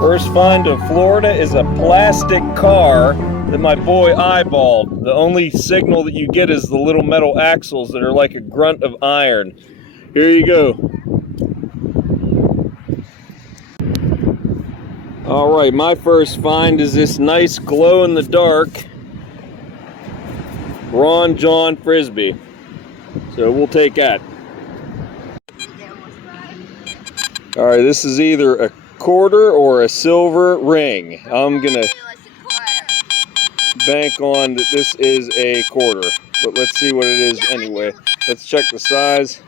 First find of Florida is a plastic car that my boy eyeballed. The only signal that you get is the little metal axles that are like a grunt of iron. Here you go. All right, my first find is this nice glow-in-the-dark Ron John Frisbee. So we'll take that. All right, this is either a quarter or a silver ring. I'm gonna bank on that this is a quarter, but let's see what it is anyway. Let's check the size.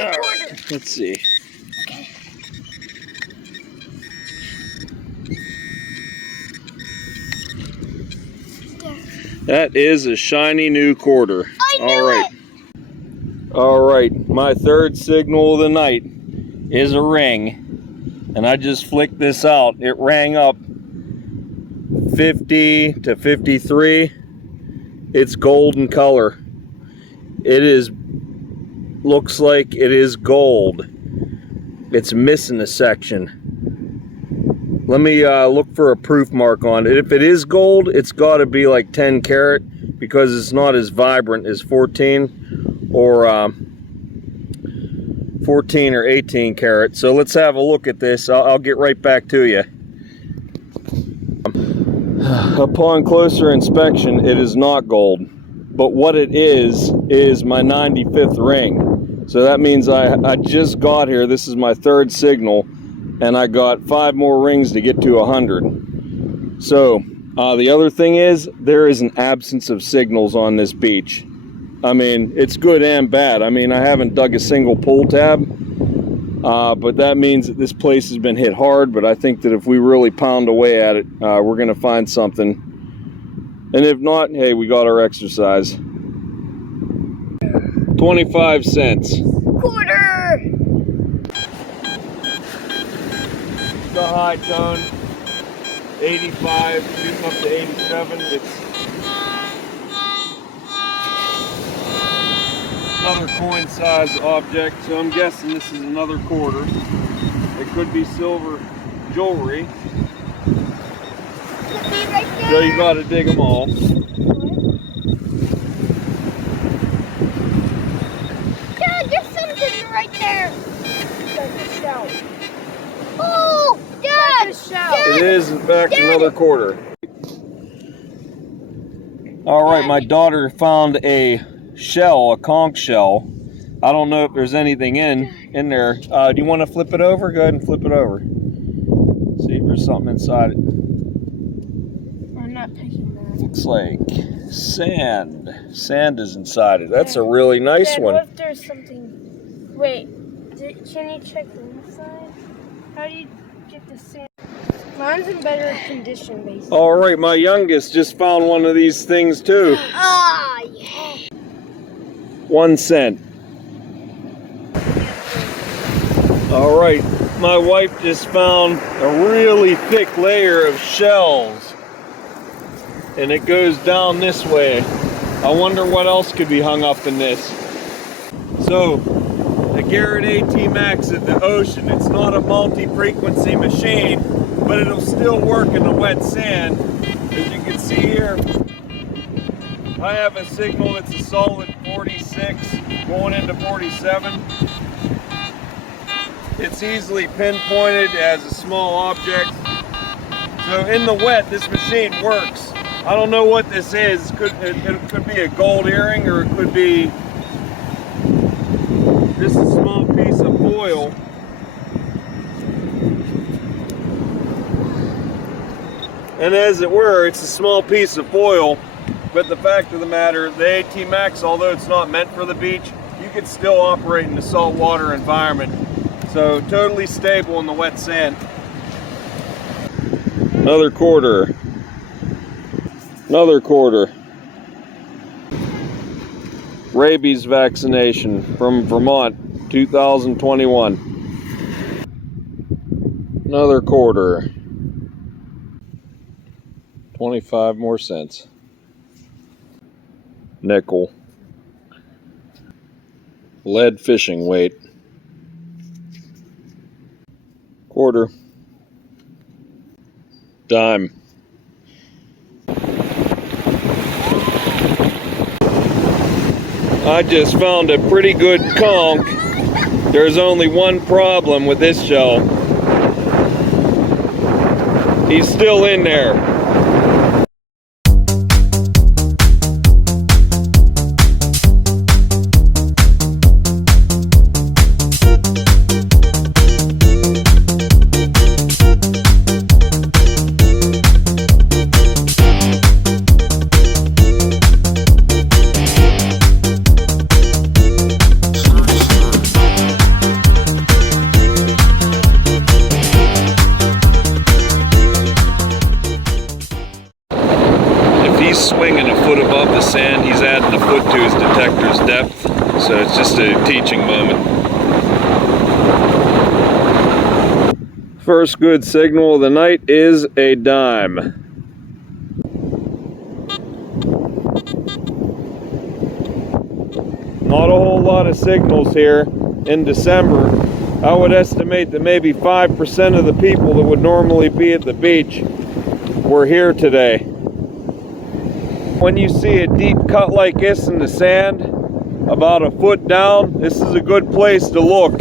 All right, let's see. That is a shiny new quarter. All right, my third signal of the night is a ring, and I just flicked this out. It rang up 50 to 53. It's golden color. It is, looks like it is gold. It's missing a section. Let me look for a proof mark on it. If it is gold, it's got to be like 10 karat because it's not as vibrant as 14 or 14 or 18 karat. So let's have a look at this. I'll get right back to you. Upon closer inspection, it is not gold, but what it is my 95th ring. So that means I just got here. This is my third signal, and I got 5 more rings to get to 100. So the other thing is there is an absence of signals on this beach. I mean, it's good and bad. I mean, I haven't dug a single pull tab, but that means that this place has been hit hard. But I think that if we really pound away at it, we're going to find something. And if not, hey, we got our exercise. 25 cents. Quarter! The high tone, 85, shooting up to 87. It's another coin size object, so I'm guessing this is another quarter. It could be silver jewelry. Right there. So you gotta dig them all. Dad, there's something right there. That's a shell. Oh, Dad! That's a shell. It is, in fact, another quarter. All right, my daughter found a shell, a conch shell. I don't know if there's anything in there. Do you want to flip it over? Go ahead and flip it over. See if there's something inside it. I'm not picking that. Looks like sand. Sand is inside it. That's a really nice Dad, one. what if there's something? Wait, can you check the inside? How do you get the sand? Mine's in better condition, basically. All right, my youngest just found one of these things too. Ah, yeah. 1 cent. All right, my wife just found a really thick layer of shells, and it goes down this way. I wonder what else could be hung up in this. So, the Garrett AT Max at the ocean, it's not a multi-frequency machine, but it'll still work in the wet sand. As you can see here, I have a signal that's a solid 46 going into 47. It's easily pinpointed as a small object. So in the wet, this machine works. I don't know what this is. It could be a gold earring, or it could be just a small piece of foil. And as it were, it's a small piece of foil, but the fact of the matter, the AT Max, although it's not meant for the beach, you could still operate in a saltwater environment. So totally stable in the wet sand. Another quarter. Another quarter. Rabies vaccination from Vermont, 2021. Another quarter. 25 more cents. Nickel. Lead fishing weight. Quarter. Dime. I just found a pretty good conch. There's only one problem with this shell. He's still in there. He's swinging a foot above the sand. He's adding a foot to his detector's depth, so it's just a teaching moment. First good signal of the night is a dime. Not a whole lot of signals here in December. I would estimate that maybe 5% of the people that would normally be at the beach were here today. When you see a deep cut like this in the sand, about a foot down, this is a good place to look.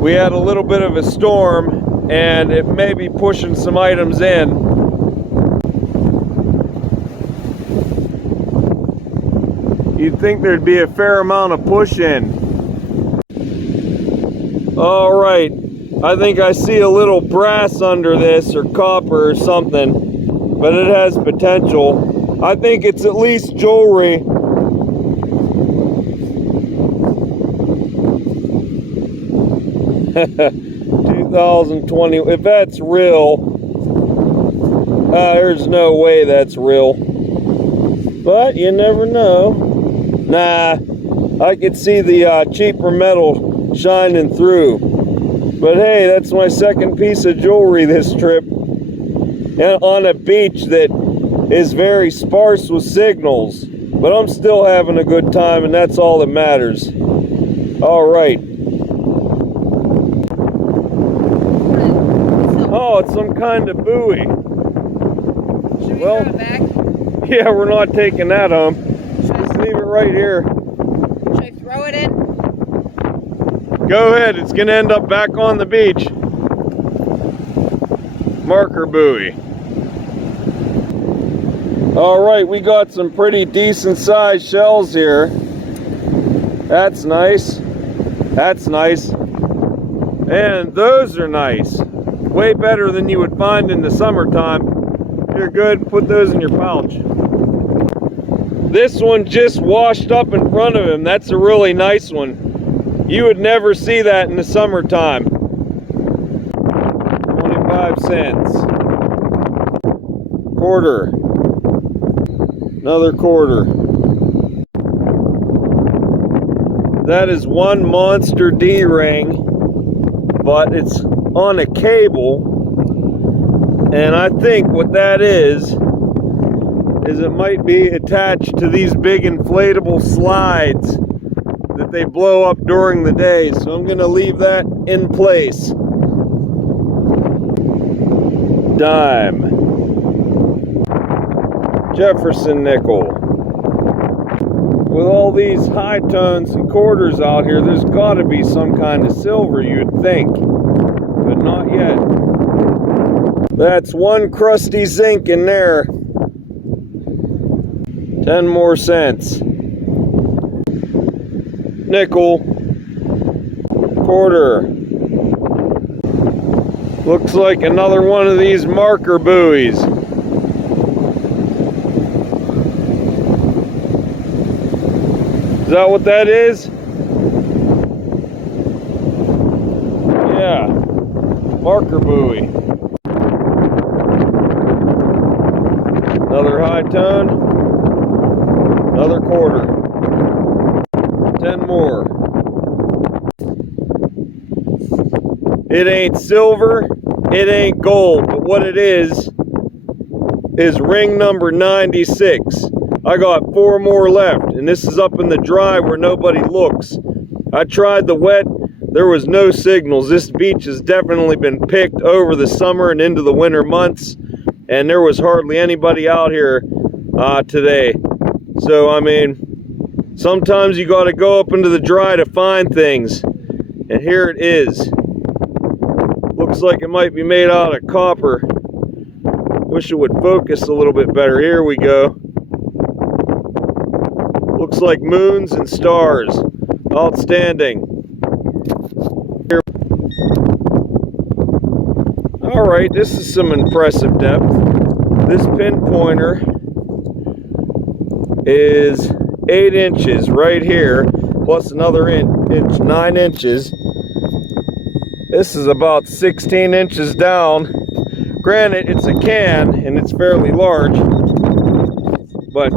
We had a little bit of a storm, and it may be pushing some items in. You'd think there'd be a fair amount of push in. All right, I think I see a little brass under this, or copper or something. But it has potential. I think it's at least jewelry. 2020. If that's real, there's no way that's real. But you never know. Nah, I could see the cheaper metal shining through. But hey, that's my second piece of jewelry this trip. And on a beach that is very sparse with signals, but I'm still having a good time, and that's all that matters. All right. Oh, it's some kind of buoy. Should we throw it back? Yeah, we're not taking that home. Just leave it right here. Should I throw it in? Go ahead. It's going to end up back on the beach. Marker buoy. All right, we got some pretty decent sized shells here. That's nice. That's nice. And those are nice. Way better than you would find in the summertime. You're good, put those in your pouch. This one just washed up in front of him. That's a really nice one. You would never see that in the summertime. 25 cents. Quarter. Another quarter. That is one monster D-ring, but it's on a cable, and I think what that is it might be attached to these big inflatable slides that they blow up during the day, so I'm going to leave that in place. Dime. Jefferson nickel. with all these high tones and quarters out here, there's got to be some kind of silver, you'd think, but not yet. That's one crusty zinc in there. 10 more cents. Nickel. Quarter. Looks like another one of these marker buoys. Is that what that is? Yeah, marker buoy. Another high tone. Another quarter. 10 more. It ain't silver, it ain't gold, but what it is ring number 96. I got 4 more left, and this is up in the dry where nobody looks. I tried the wet, there was no signals. This beach has definitely been picked over the summer and into the winter months, and there was hardly anybody out here today. So, I mean, sometimes you got to go up into the dry to find things, and here it is. Looks like it might be made out of copper. Wish it would focus a little bit better. Here we go. Looks like moons and stars. Outstanding. Here. Alright, this is some impressive depth. This pinpointer is 8 inches right here, plus another inch, 9 inches. This is about 16 inches down. Granted, it's a can and it's fairly large, but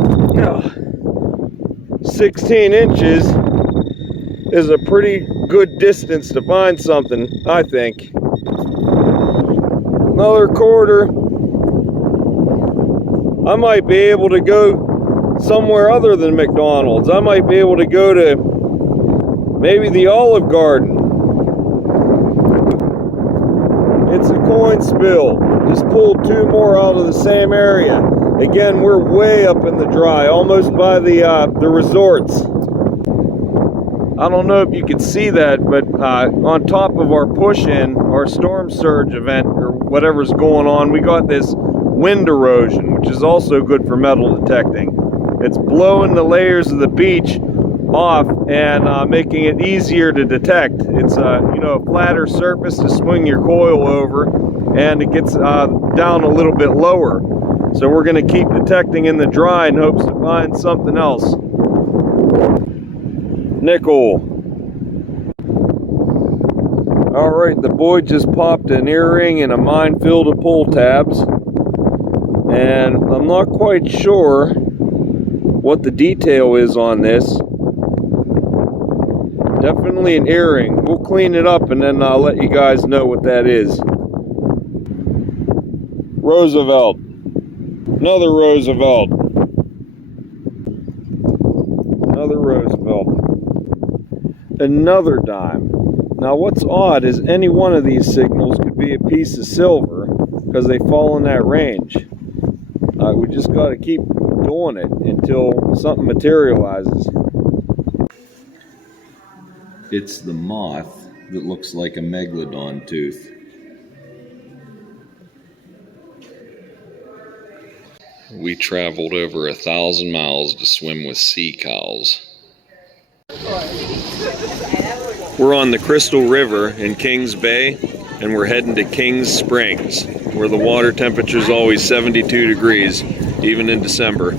16 inches is a pretty good distance to find something, I think. Another quarter. I might be able to go somewhere other than McDonald's. I might be able to go to maybe the Olive Garden. It's a coin spill. Just pulled 2 more out of the same area. Again, we're way up in the dry, almost by the resorts. I don't know if you can see that, but on top of our push-in, our storm surge event, or whatever's going on, we got this wind erosion, which is also good for metal detecting. It's blowing the layers of the beach off and making it easier to detect. It's a flatter surface to swing your coil over, and it gets down a little bit lower. So we're going to keep detecting in the dry in hopes to find something else. Nickel. Alright, the boy just popped an earring and a minefield of pull tabs, and I'm not quite sure what the detail is on this. Definitely an earring. We'll clean it up and then I'll let you guys know what that is. Roosevelt. Another Roosevelt. Another Roosevelt. Another dime. Now what's odd is any one of these signals could be a piece of silver because they fall in that range. We just got to keep doing it until something materializes. It's the moth that looks like a megalodon tooth. We traveled over 1,000 miles to swim with sea cows. We're on the Crystal River in Kings Bay, and we're heading to Kings Springs, where the water temperature is always 72 degrees, even in December.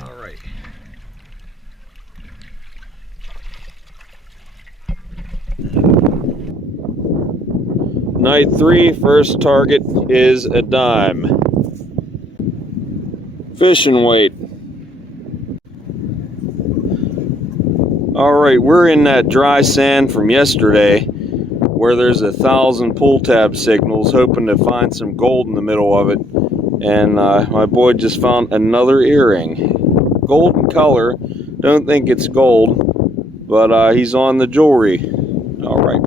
All right. Night 3, first target is a dime. Fishing weight. All right, we're in that dry sand from yesterday where there's 1,000 pull tab signals, hoping to find some gold in the middle of it. And my boy just found another earring. Golden color. Don't think it's gold, but he's on the jewelry. All right.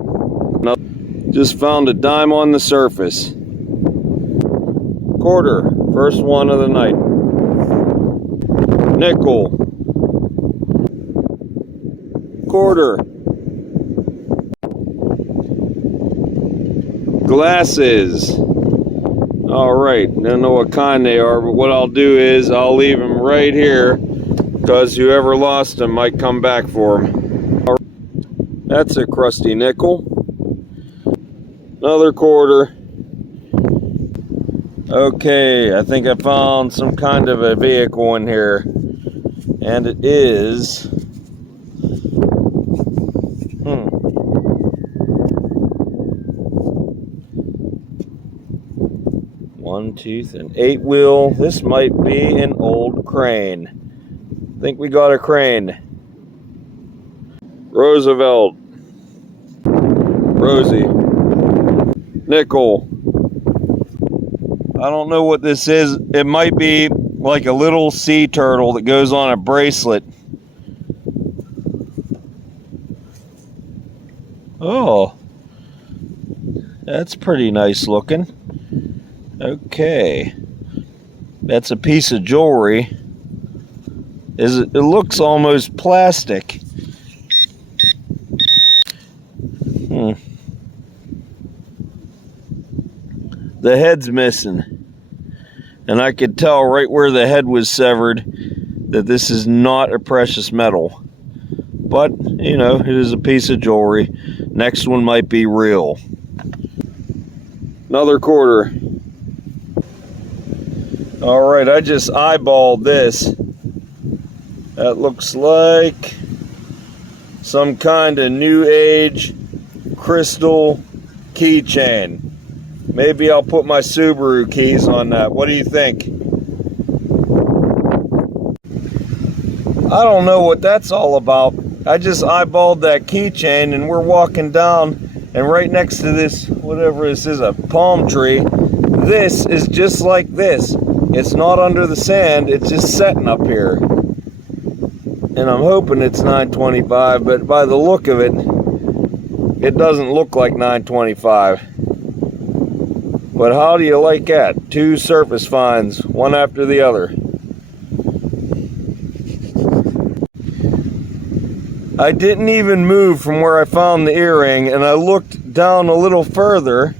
Just found a dime on the surface. Quarter, first one of the night. Nickel. Quarter. Glasses. All right, don't know what kind they are, but what I'll do is I'll leave them right here because whoever lost them might come back for them. That's a crusty nickel. Another quarter. Okay, I think I found some kind of a vehicle in here, and it is one tooth and 8-wheel. This might be an old crane. I think we got a crane. Roosevelt. Rosie. Nickel. I don't know what this is. It might be like a little sea turtle that goes on a bracelet. Oh, that's pretty nice looking. Okay, that's a piece of jewelry. It looks almost plastic. The head's missing, and I could tell right where the head was severed that this is not a precious metal. But, you know, it is a piece of jewelry. Next one might be real. Another quarter. All right, I just eyeballed this. That looks like some kind of new age crystal keychain. Maybe I'll put my Subaru keys on that. What do you think? I don't know what that's all about. I just eyeballed that keychain, and we're walking down, and right next to this, whatever this is, a palm tree, this is just like this. It's not under the sand, it's just setting up here. And I'm hoping it's 925, but by the look of it, it doesn't look like 925. But how do you like that? 2 surface finds, one after the other. I didn't even move from where I found the earring, and I looked down a little further,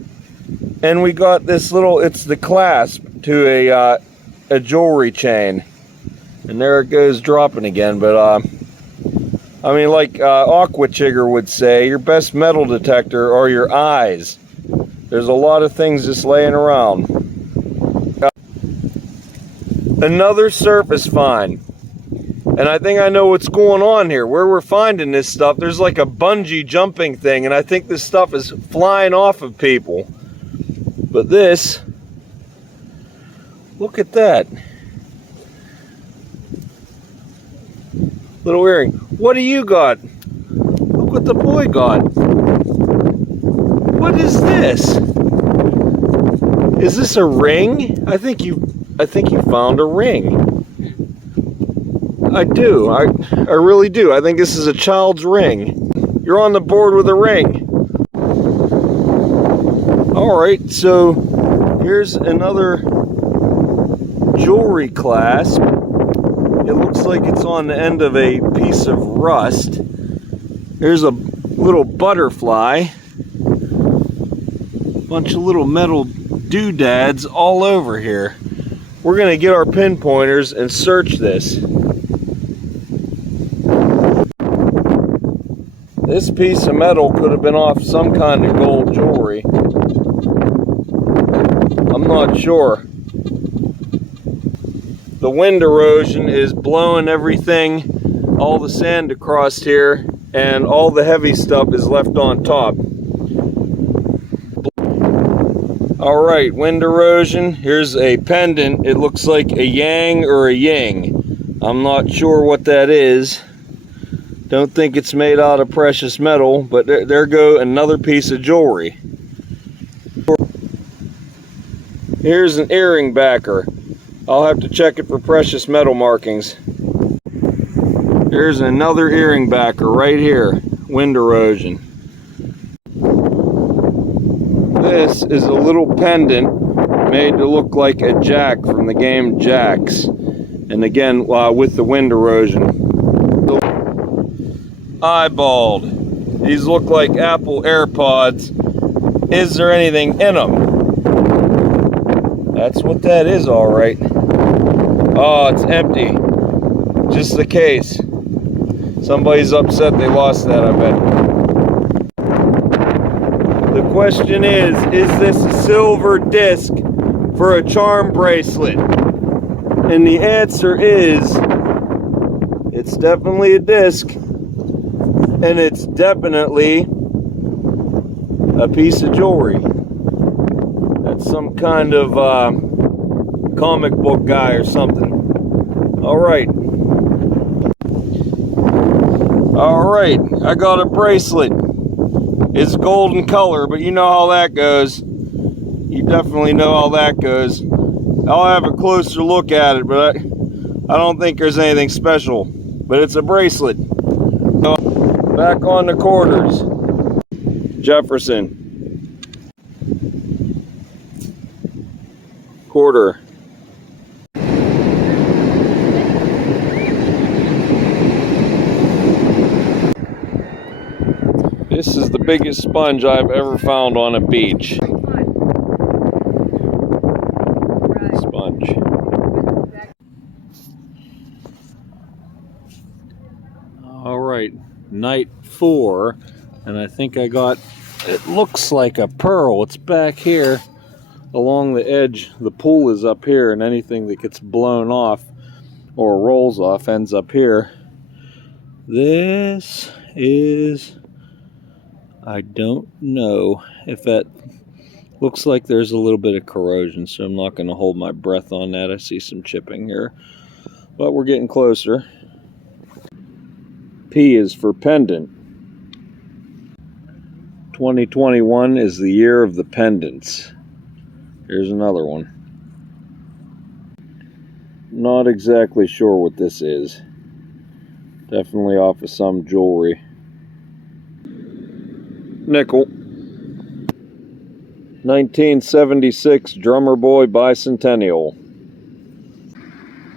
and we got this little, it's the clasp to a jewelry chain. And there it goes dropping again, but I mean, like Aqua Chigger would say, your best metal detector are your eyes. There's a lot of things just laying around. Another surface find. And I think I know what's going on here. Where we're finding this stuff, there's like a bungee jumping thing, and I think this stuff is flying off of people. But this, look at that. Little earring. What do you got? Look what the boy got. What is this? Is this a ring? I think you found a ring. I do. I really do. I think this is a child's ring. You're on the board with a ring. All right, so here's another jewelry clasp. It looks like it's on the end of a piece of rust. There's a little butterfly. Bunch of little metal doodads all over here. We're gonna get our pinpointers and search this. This piece of metal could have been off some kind of gold jewelry. I'm not sure. The wind erosion is blowing everything, all the sand across here, and all the heavy stuff is left on top. All right, wind erosion. Here's a pendant. It looks like a yang or a ying. I'm not sure what that is. Don't think it's made out of precious metal, but there go another piece of jewelry. Here's an earring backer. I'll have to check it for precious metal markings. There's another earring backer right here. Wind erosion. This is a little pendant made to look like a jack from the game Jacks. And again, with the wind erosion. Eyeballed. These look like Apple AirPods. Is there anything in them? That's what that is, all right. Oh, it's empty. Just the case. Somebody's upset they lost that, I bet. The question is this a silver disc for a charm bracelet? And the answer is, it's definitely a disc. And it's definitely a piece of jewelry. That's some kind of comic book guy or something. All right. All right, I got a bracelet. It's golden color, but you know how that goes. You definitely know how that goes. I'll have a closer look at it, but I don't think there's anything special. But it's a bracelet. Back on the quarters. Jefferson. Quarter. This is the biggest sponge I've ever found on a beach. Sponge. All right, night 4, and I think I got, it looks like a pearl. It's back here along the edge. The pool is up here, and anything that gets blown off or rolls off ends up here. This is, I don't know if that looks like there's a little bit of corrosion, so I'm not going to hold my breath on that. I see some chipping here, but we're getting closer. P is for pendant. 2021 is the year of the pendants. Here's another one. Not exactly sure what this is. Definitely off of some jewelry. Nickel. 1976 Drummer Boy Bicentennial.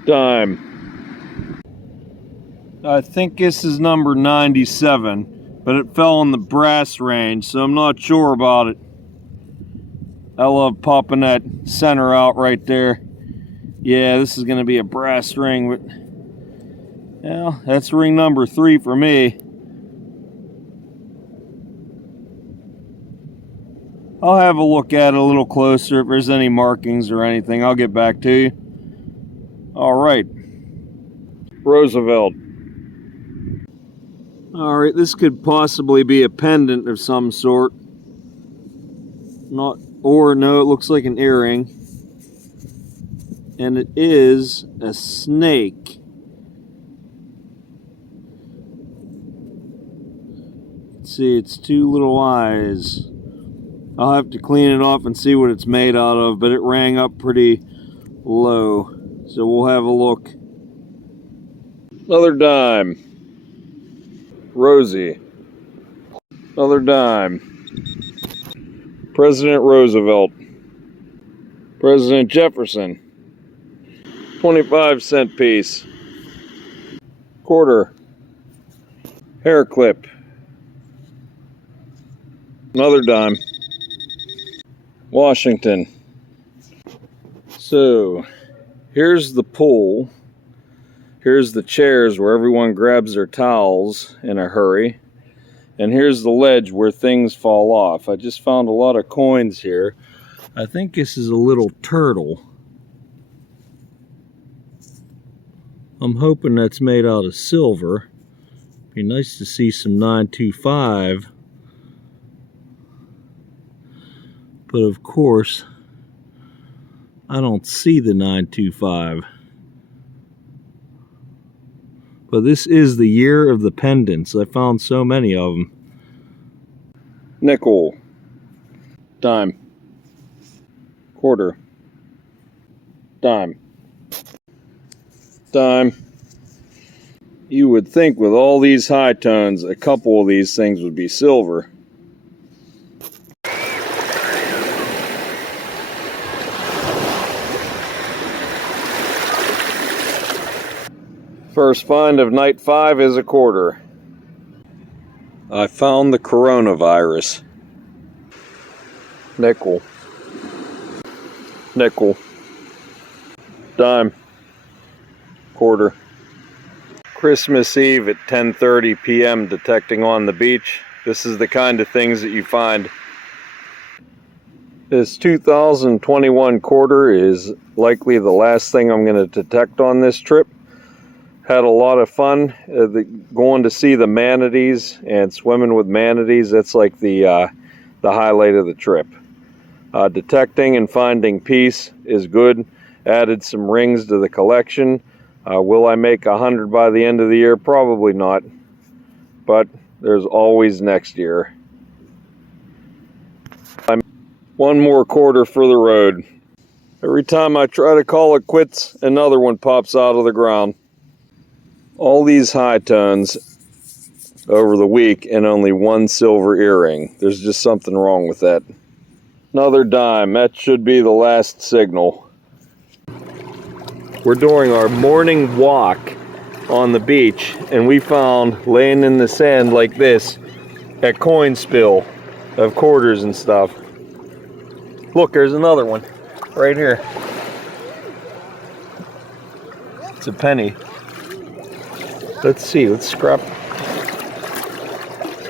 Dime. I think this is number 97, but it fell in the brass range, so I'm not sure about it. I love popping that center out right there. Yeah, this is going to be a brass ring, but well, that's ring number 3 for me. I'll have a look at it a little closer. If there's any markings or anything, I'll get back to you. All right. Roosevelt. All right, this could possibly be a pendant of some sort. Not, or no, it looks like an earring. And it is a snake. Let's see, it's 2 little eyes. I'll have to clean it off and see what it's made out of, but it rang up pretty low. So we'll have a look. Another dime. Rosie. Another dime. President Roosevelt. President Jefferson. 25-cent piece. quarter, hair clip, another dime, Washington. So here's the pool. Here's the chairs where everyone grabs their towels in a hurry. And here's the ledge where things fall off. I just found a lot of coins here. I think this is a little turtle. I'm hoping that's made out of silver. Be nice to see some 925. But of course, I don't see the 925. But this is the year of the pendants. I found so many of them. Nickel, dime, quarter, dime, dime. You would think with all these high tones, a couple of these things would be silver. First find of night 5 is a quarter. I found the coronavirus. Nickel. Nickel. Dime. Quarter. Christmas Eve at 10:30 p.m. detecting on the beach. This is the kind of things that you find. This 2021 quarter is likely the last thing I'm going to detect on this trip. Had a lot of fun going to see the manatees and swimming with manatees. That's like the highlight of the trip. Detecting and finding peace is good. Added some rings to the collection. Will I make 100 by the end of the year? Probably not. But there's always next year. One more quarter for the road. Every time I try to call it quits, another one pops out of the ground. All these high tones over the week and only one silver earring. There's just something wrong with that. Another dime. That should be the last signal. We're doing our morning walk on the beach, and we found, laying in the sand like this, a coin spill of quarters and stuff. Look, there's another one right here. It's a penny. Let's see, let's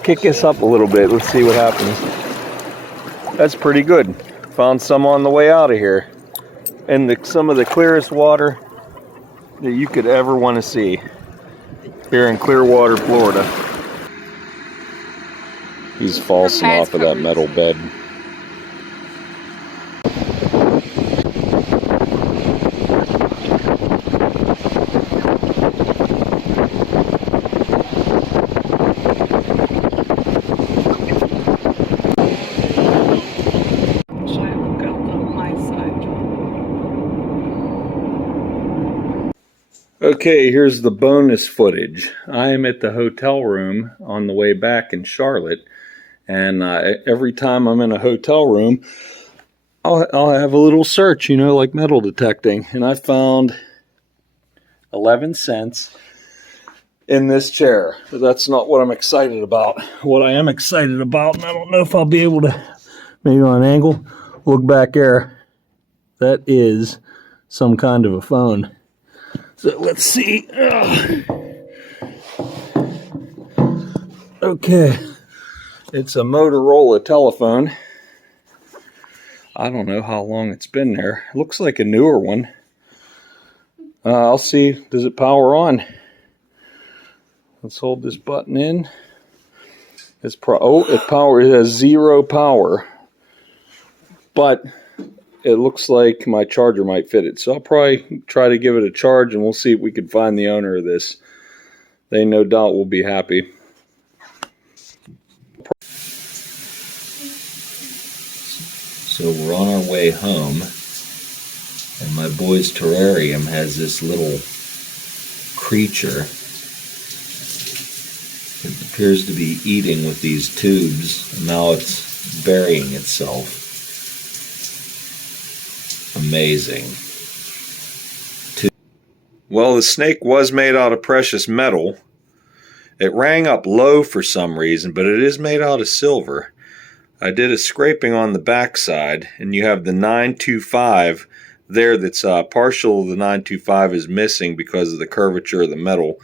kick this up a little bit. Let's see what happens. That's pretty good. Found some on the way out of here. And some of the clearest water that you could ever want to see here in Clearwater, Florida. He's falsing off of that metal bed. Okay, here's the bonus footage. I am at the hotel room on the way back in Charlotte, and every time I'm in a hotel room, I'll have a little search, like metal detecting, and I found 11 cents in this chair. But that's not what I'm excited about. What I am excited about, and I don't know if I'll be able to, maybe on an angle, look back there. That is some kind of a phone. So let's see. Okay, it's a Motorola telephone. I don't know how long it's been there. It looks like a newer one. I'll see. Does it power on? Let's hold this button in. It has 0 power, but it looks like my charger might fit it. So I'll probably try to give it a charge, and we'll see if we can find the owner of this. They no doubt will be happy. So we're on our way home, and my boy's terrarium has this little creature. It appears to be eating with these tubes, and now it's burying itself. Amazing. Well, the snake was made out of precious metal. It rang up low for some reason, but it is made out of silver. I did a scraping on the backside, and you have the 925 there that's partial of the 925 is missing because of the curvature of the metal,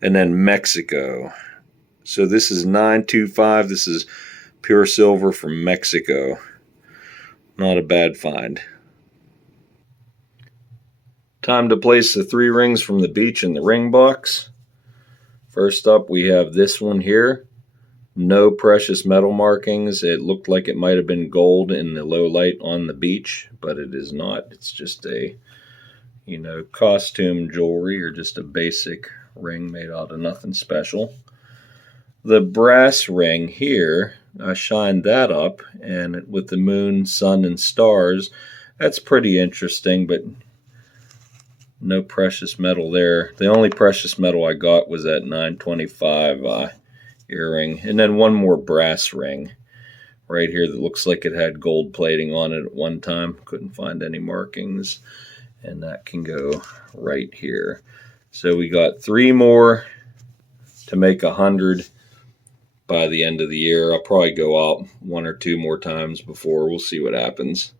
and then Mexico. So this is 925. This is pure silver from Mexico. Not a bad find. Time to place the 3 rings from the beach in the ring box. First up, we have this one here. No precious metal markings. It looked like it might have been gold in the low light on the beach, but it is not. It's just a, costume jewelry or just a basic ring made out of nothing special. The brass ring here, I shined that up, and with the moon, sun, and stars, that's pretty interesting, but no precious metal there. The only precious metal I got was that 925 earring, and then one more brass ring right here that looks like it had gold plating on it at one time. Couldn't find any markings, and that can go right here. So we got 3 more to make 100 by the end of the year. I'll probably go out 1 or 2 more times before. We'll see what happens.